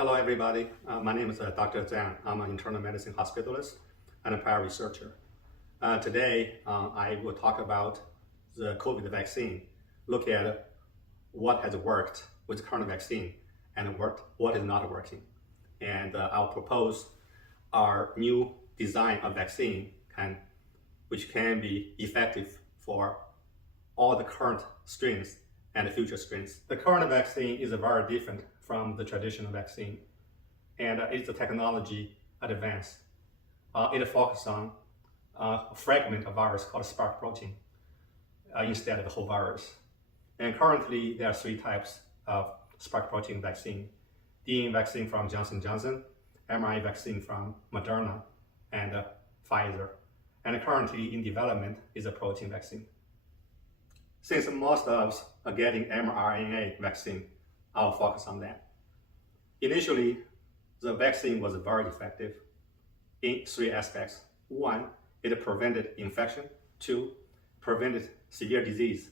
Hello, everybody. My name is Dr. Zhang. I'm an internal medicine hospitalist and a prior researcher. Today, I will talk about the COVID vaccine, look at what has worked with the current vaccine and what is not working. And I'll propose our new design of vaccine which can be effective for all the current strains and the future strains. The current vaccine is very different from the traditional vaccine, and it's a technology advance. It focuses on a fragment of virus called spike protein instead of the whole virus. And currently, there are three types of spike protein vaccine: DNA vaccine from Johnson & Johnson, mRNA vaccine from Moderna, and Pfizer. And currently in development is a protein vaccine. Since most of us are getting mRNA vaccine, I'll focus on that. Initially, the vaccine was very effective in three aspects. One, it prevented infection. Two, prevented severe disease.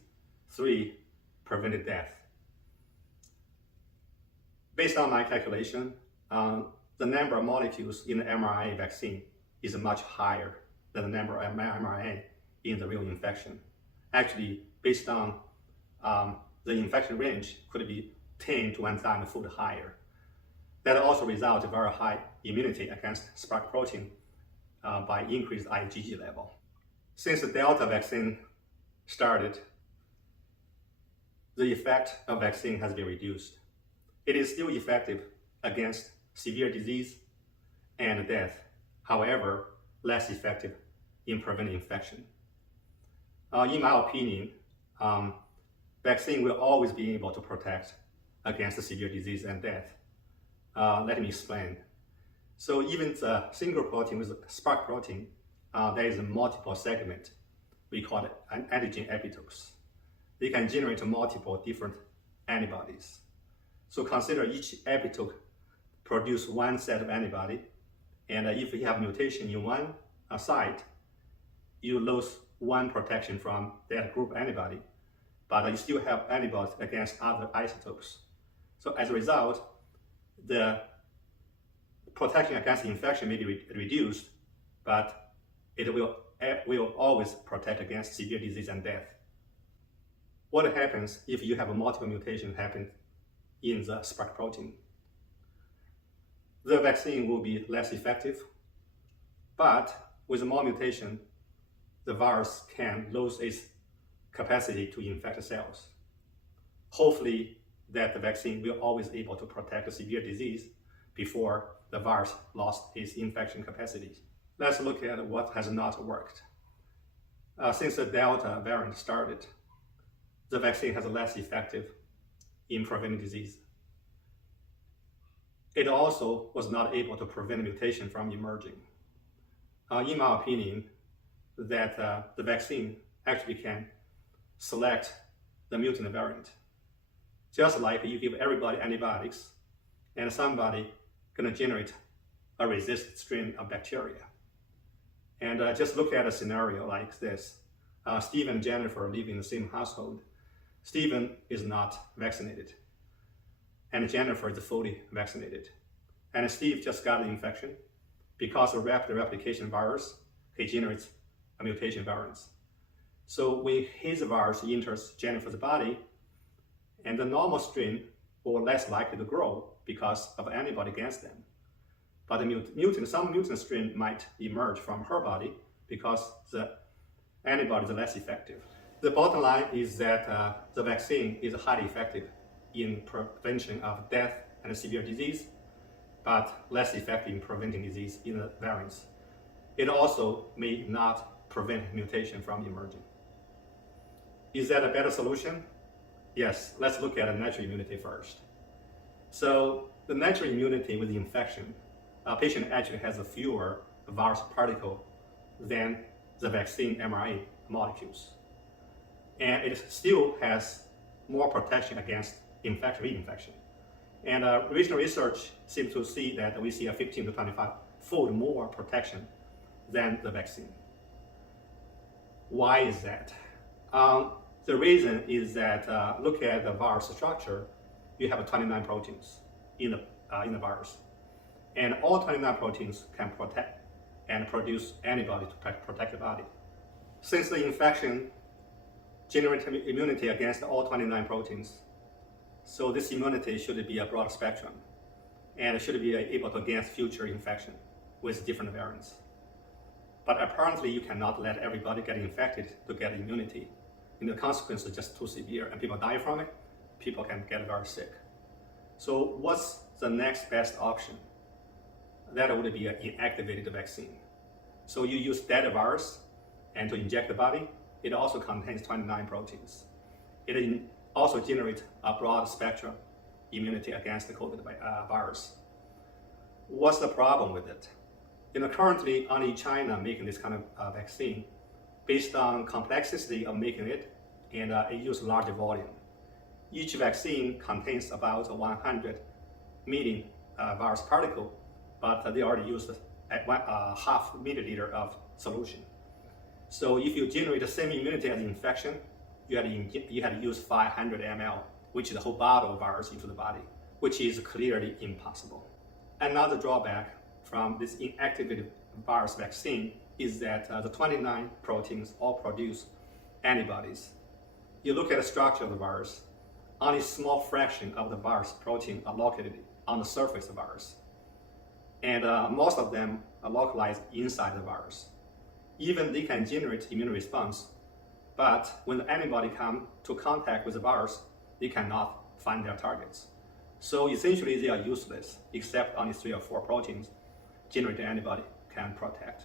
Three, prevented death. Based on my calculation, the number of molecules in the mRNA vaccine is much higher than the number of mRNA in the real infection. Actually, based on the infection range could be 10 to 1,000-fold higher. That also results in very high immunity against spike protein by increased IgG level. Since the Delta vaccine started, the effect of vaccine has been reduced. It is still effective against severe disease and death, however, less effective in preventing infection. In my opinion, vaccine will always be able to protect against severe disease and death. Let me explain. So even the single protein with spike protein, there is a multiple segment. We call it an antigen epitopes. They can generate multiple different antibodies. So consider each epitope produce one set of antibody, and if you have mutation in one site, you lose one protection from that group antibody, but you still have antibodies against other isotopes. So as a result, the protection against infection may be reduced, but it will always protect against severe disease and death. What happens if you have a multiple mutation happen in the spike protein? The vaccine will be less effective, but with more mutation, the virus can lose its capacity to infect cells. Hopefully, that the vaccine will always be able to protect severe disease before the virus lost its infection capacity. Let's look at what has not worked. Since the Delta variant started, the vaccine has less effective in preventing disease. It also was not able to prevent mutation from emerging. In my opinion, that the vaccine actually can select the mutant variant. Just like you give everybody antibiotics and somebody gonna generate a resistant strain of bacteria. And just look at a scenario like this. Stephen and Jennifer live in the same household. Stephen is not vaccinated, and Jennifer is fully vaccinated. And Steve just got an infection. Because of rapid replication virus, he generates a mutation variants. So when his virus enters Jennifer's body, and the normal strain will less likely to grow because of antibody against them. But some mutant strain might emerge from her body because the antibodies are less effective. The bottom line is that the vaccine is highly effective in prevention of death and severe disease, but less effective in preventing disease in the variants. It also may not prevent mutation from emerging. Is that a better solution? Yes, let's look at natural immunity first. So the natural immunity with infection, a patient actually has fewer virus particle than the vaccine mRNA molecules. And it still has more protection against reinfection. And recent research seems to see that we see a 15 to 25-fold more protection than the vaccine. Why is that? The reason is that look at the virus structure, you have 29 proteins in the in the virus. And all 29 proteins can protect and produce antibody to protect the body. Since the infection generates immunity against all 29 proteins, so this immunity should be a broad spectrum and should be able to against future infection with different variants. But apparently you cannot let everybody get infected to get immunity. And the consequence is just too severe and people die from it, people can get very sick. So what's the next best option? That would be an inactivated vaccine. So you use that virus and to inject the body, it also contains 29 proteins. It also generates a broad spectrum immunity against the COVID virus. What's the problem with it? Currently only China making this kind of vaccine based on complexity of making it, and it uses large volume. Each vaccine contains about 100 million virus particle, but they already used half milliliter of solution. So if you generate the same immunity as infection, you had to use 500 ml, which is the whole bottle of virus into the body, which is clearly impossible. Another drawback from this inactivated virus vaccine is that the 29 proteins all produce antibodies. You look at the structure of the virus, only a small fraction of the virus protein are located on the surface of the virus. And most of them are localized inside the virus. Even they can generate immune response, but when the antibody come to contact with the virus, they cannot find their targets. So essentially they are useless, except only 3 or 4 proteins generate antibody can protect.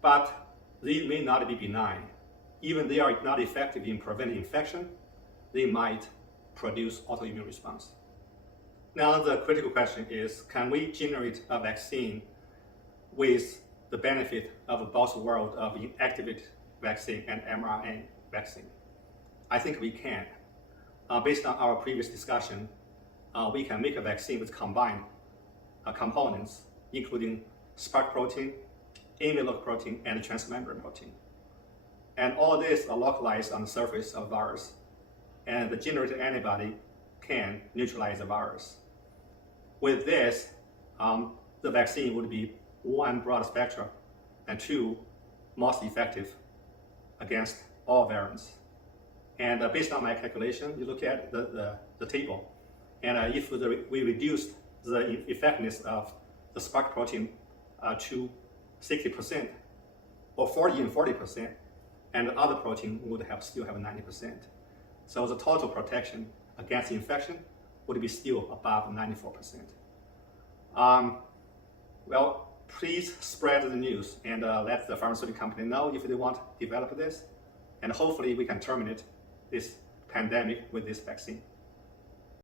But they may not be benign. Even they are not effective in preventing infection, they might produce autoimmune response. Now the critical question is, can we generate a vaccine with the benefit of both world of inactivated vaccine and mRNA vaccine? I think we can. Based on our previous discussion, we can make a vaccine with combined components, including spike protein, amyloid protein, and transmembrane protein. And all this are localized on the surface of virus, and the generated antibody can neutralize the virus. With this, the vaccine would be 1, broad spectrum, and 2, most effective against all variants. And based on my calculation, you look at the table, and if we reduced the effectiveness of the spike protein to 60% or 40%, and the other protein would still have 90%. So the total protection against infection would be still above 94%. Well, please spread the news and let the pharmaceutical company know if they want to develop this, and hopefully we can terminate this pandemic with this vaccine.